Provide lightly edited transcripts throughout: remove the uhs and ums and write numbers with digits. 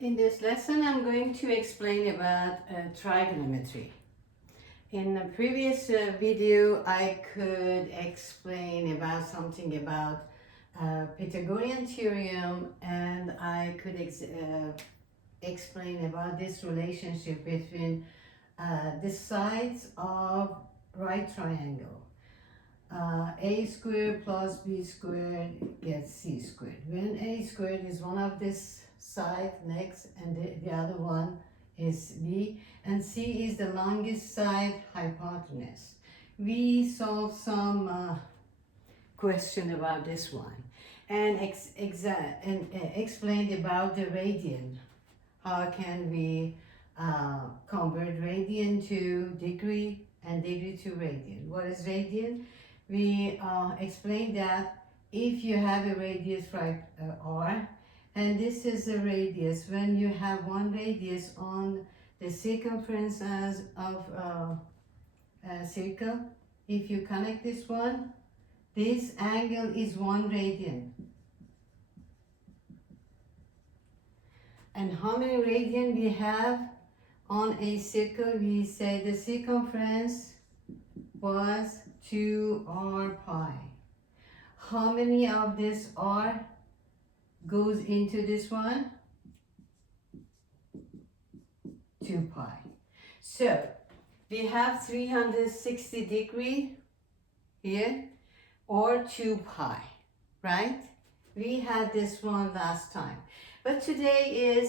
In this lesson, I'm going to explain about trigonometry. In the previous video, I could explain about something about Pythagorean theorem, and I could explain about this relationship between the sides of right triangle. A squared plus b squared gets c squared. When a squared is one of this side next and the other one is b, and c is the longest side hypotenuse. We solved some question about this one and explained about the radian. How can we convert radian to degree and degree to radian? What is radian? We explained that if you have a radius right r, and this is the radius, when you have one radius on the circumference of a circle, if you connect this one, this angle is 1 radian. And how many radian we have on a circle? We say the circumference was 2r pi. How many of this r goes into this one? 2 pi. So we have 360 degree here, or 2 pi, right? We had this one last time. But today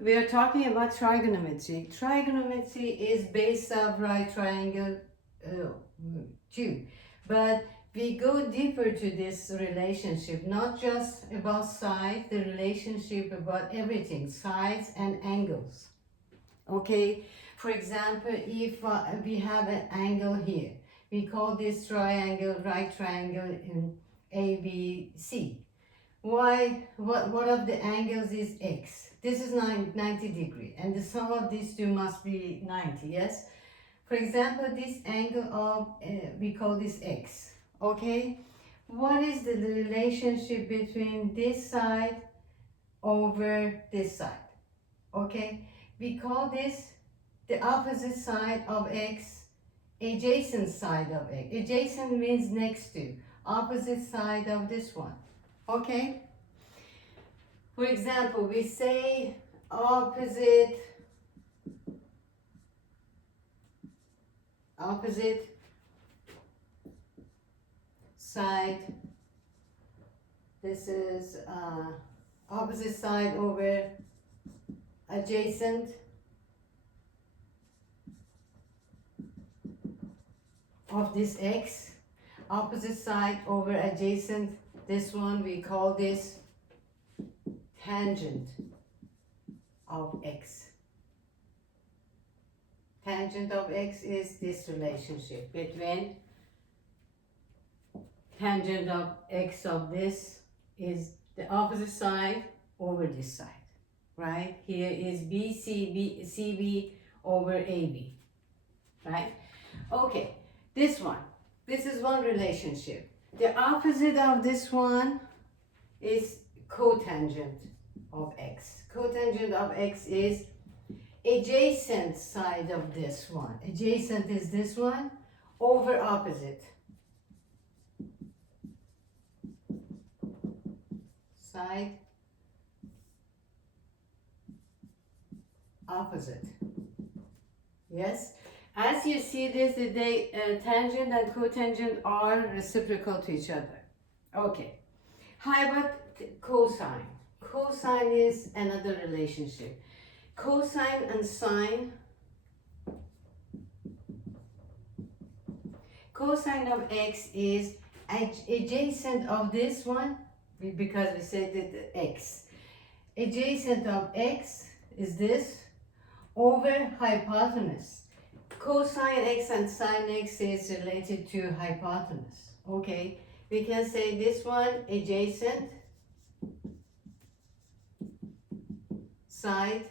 we are talking about trigonometry. Trigonometry is base of right triangle too. But we go deeper to this relationship, not just about sides, the relationship about everything, sides and angles. Okay, for example, if we have an angle here, we call this triangle, right triangle in ABC. Why? What of the angles is x? This is 90 degree, and the sum of these two must be 90, yes? For example, this angle of, we call this x, okay? What is the relationship between this side over this side, okay? We call this the opposite side of x, adjacent side of x. Adjacent means next to, opposite side of this one, okay? For example, we say opposite side. This is opposite side over adjacent. Of this x, opposite side over adjacent. This one we call this tangent of x. Tangent of x is this relationship between tangent of x of this is the opposite side over this side, right? Here is CB over AB, right? Okay, this is one relationship. The opposite of this one is cotangent of x. Cotangent of x is adjacent side of this one. Adjacent is this one over opposite side, opposite. Yes, as you see this, tangent and cotangent are reciprocal to each other. Okay, how about cosine? Cosine is another relationship. Cosine and sine. Cosine of x is adjacent of this one, because we said that x. Adjacent of x is this over hypotenuse. Cosine x and sine x is related to hypotenuse. Okay, we can say this one adjacent side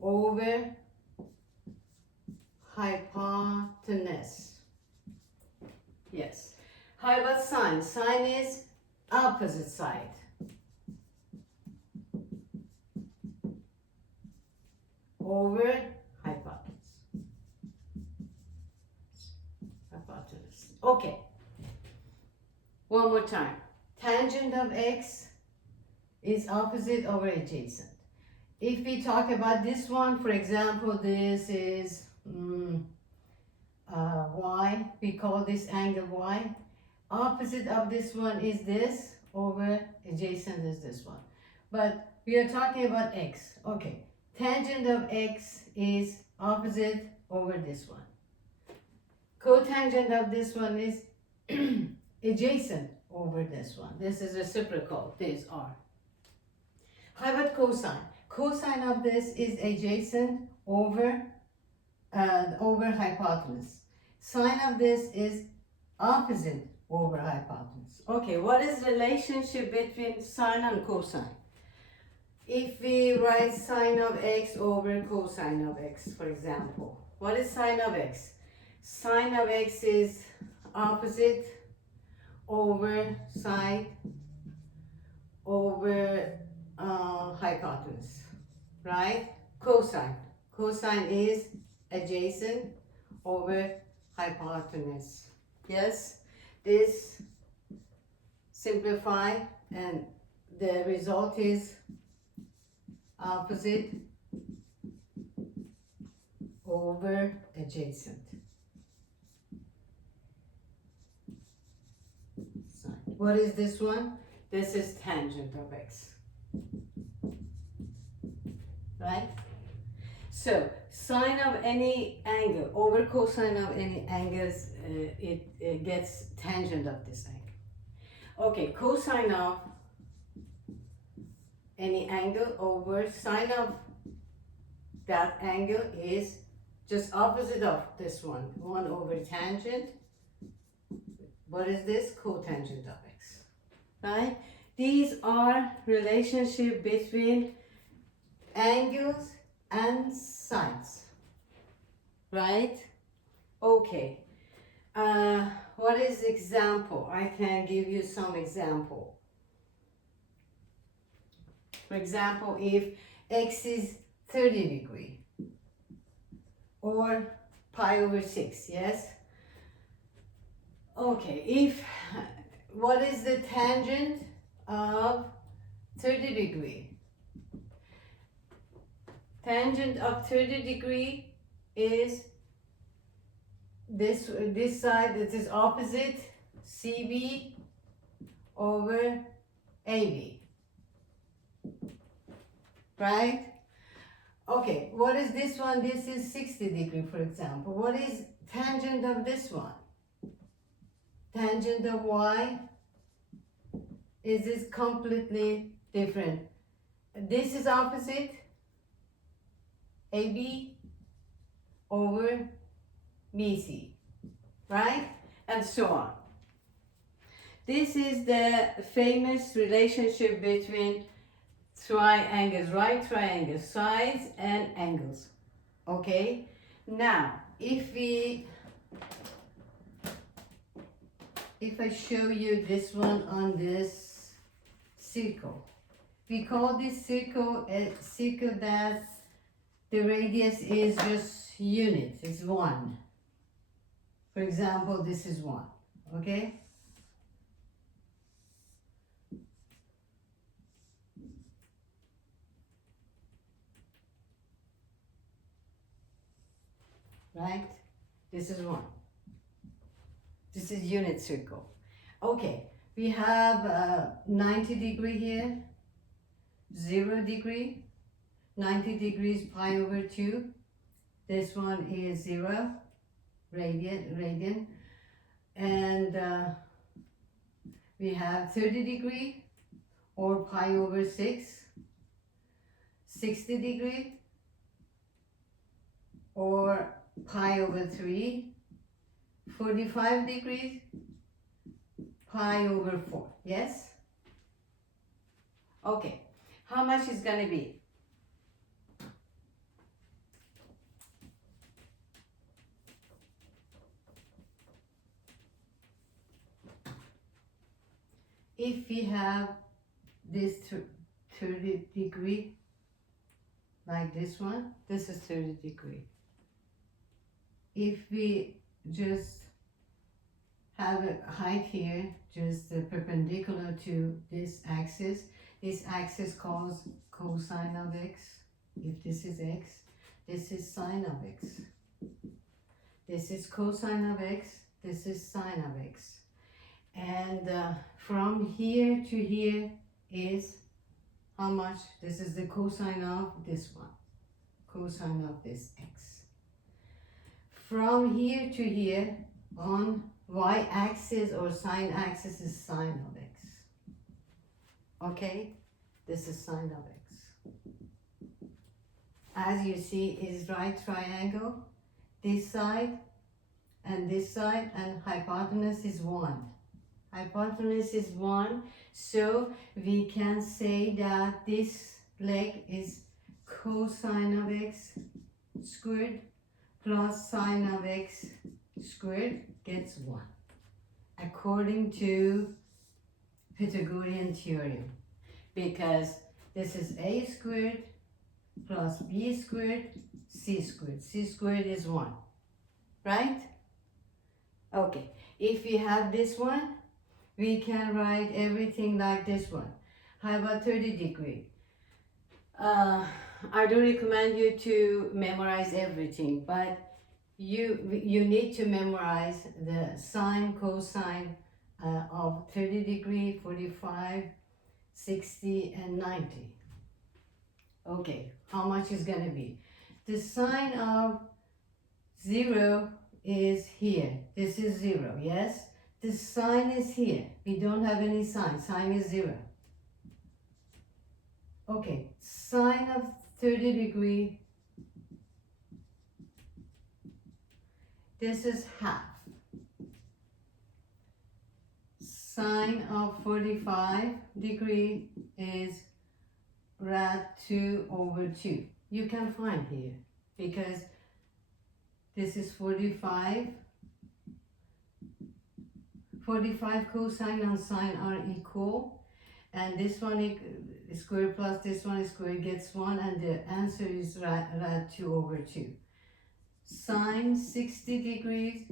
over hypotenuse. Yes. How about sine? Sine is opposite side. over hypotenuse. Hypotenuse. Okay. One more time. Tangent of x is opposite over adjacent. If we talk about this one, for example, this is y. We call this angle y. Opposite of this one is this, over adjacent is this one. But we are talking about x. Okay. Tangent of x is opposite over this one. Cotangent of this one is adjacent over this one. This is reciprocal. These are. How about cosine? Cosine of this is adjacent over hypotenuse. Sine of this is opposite over hypotenuse. Okay, what is the relationship between sine and cosine? If we write sine of x over cosine of x, for example, what is sine of x? Sine of x is opposite over side over hypotenuse, right? Cosine is adjacent over hypotenuse. Yes, this simplify and the result is opposite over adjacent. Sine. What is this one? This is tangent of x. Right? So, sine of any angle over cosine of any angles, it gets tangent of this angle. Okay, cosine of any angle over sine of that angle is just opposite of this one. 1 over tangent. What is this? Cotangent of x. Right? These are relationship between angles and sides. Right? Okay. What is example? I can give you some example. For example, if x is 30 degree or pi over 6, yes? Okay, what is the tangent of 30 degree? Tangent of 30 degree is this side, this is opposite CB over AB. Right? Okay, what is this one? This is 60 degree, for example. What is tangent of this one? Tangent of y is completely different. This is opposite AB over BC, right? And so on. This is the famous relationship between triangles, right triangles, sides and angles. Okay? Now, if I show you this one on this circle, we call this circle a circle that the radius is just unit, it's 1. For example, this is 1, okay? Right? This is 1. This is unit circle. Okay, we have 90 degree here, 0 degree, 90 degrees pi over 2. This one is 0 radian. And we have 30 degree or pi over 6, 60 degree or pi over 3, 45 degrees, pi over 4, yes? Okay, how much is going to be? If we have this 30 degree like this one, this is 30 degree. If we just have a height here, just perpendicular to this axis calls cosine of x. If this is x, this is sine of x. This is cosine of x, this is sine of x. And from here to here is how much? This is the cosine of this one, cosine of this x. From here to here on y-axis or sine axis is sine of x. Okay, this is sine of x. As you see, is right triangle. This side, and hypotenuse is 1. Hypotenuse is 1, so we can say that this leg is cosine of x squared plus sine of x squared gets 1, according to Pythagorean theorem, because this is a squared plus b squared c squared. C squared is 1, right? Okay, if we have this one, we can write everything like this one. How about 30 degree? I don't recommend you to memorize everything, but you need to memorize the sine, cosine of 30 degree, 45, 60, and 90. Okay, how much is going to be? The sine of 0 is here. This is 0, yes? The sine is here. We don't have any sine. Sine is 0. Okay, sine of 30 degree, this is half. Sine of 45 degree is rad 2 over 2. You can find here because this is 45. 45 cosine and sine are equal, and this one square plus this one square gets 1, and the answer is rad 2 over 2. Sine 60 degrees,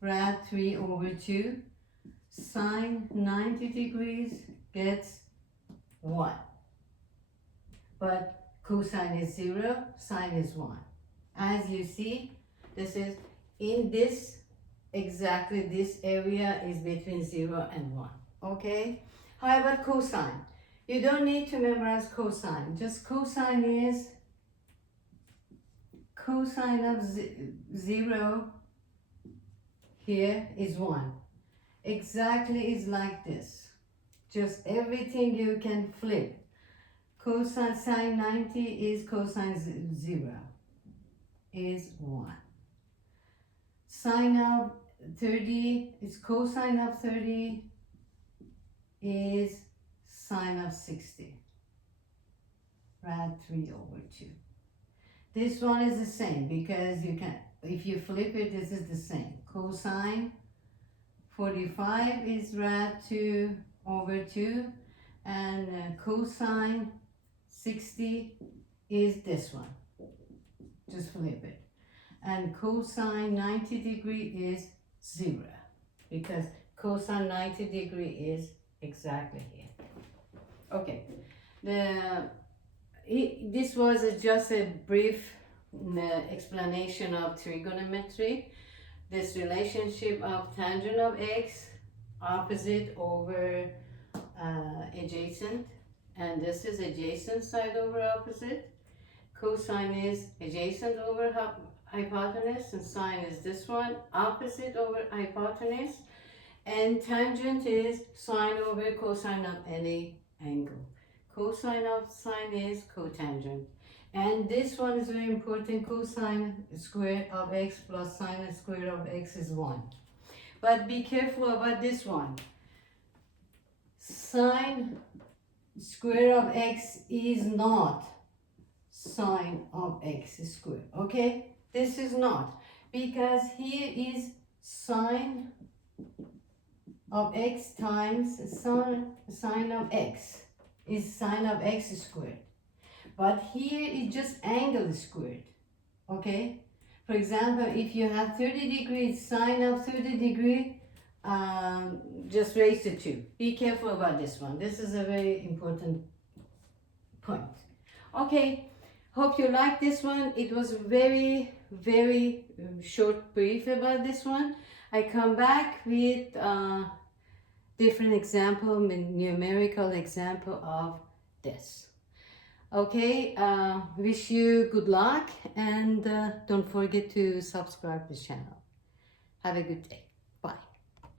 rad 3 over 2. Sine 90 degrees gets 1. But cosine is 0, sine is 1. As you see, this is in this, exactly this area is between 0 and 1. Okay? How about cosine? You don't need to memorize cosine. Just cosine is cosine of 0 here is 1. Exactly is like this. Just everything you can flip. Cosine sine 90 is cosine 0 is 1. Sine of 30 is cosine of 30 is sine of 60. Rad 3 over 2. This one is the same because you can, if you flip it, this is the same. Cosine 45 is rad 2 over 2, and cosine 60 is this one. Just flip it. And cosine 90 degree is 0 because cosine 90 degree is exactly here. Okay, this was just a brief explanation of trigonometry. This relationship of tangent of x, opposite over adjacent, and this is adjacent side over opposite. Cosine is adjacent over hypotenuse, and sine is this one, opposite over hypotenuse, and tangent is sine over cosine of any angle. Cosine of sine is cotangent. And this one is very important. Cosine square of x plus sine square of x is 1. But be careful about this one. Sine square of x is not sine of x squared. Okay? This is not. Because here is sine of x times sine of x is sine of x squared. But here is just angle squared. Okay? For example, if you have 30 degrees, sine of 30 degree, just raise to 2. Be careful about this one. This is a very important point. Okay, hope you like this one. It was very, very short brief about this one. I come back with different example, numerical example of this. Okay, wish you good luck, and don't forget to subscribe to the channel. Have a good day.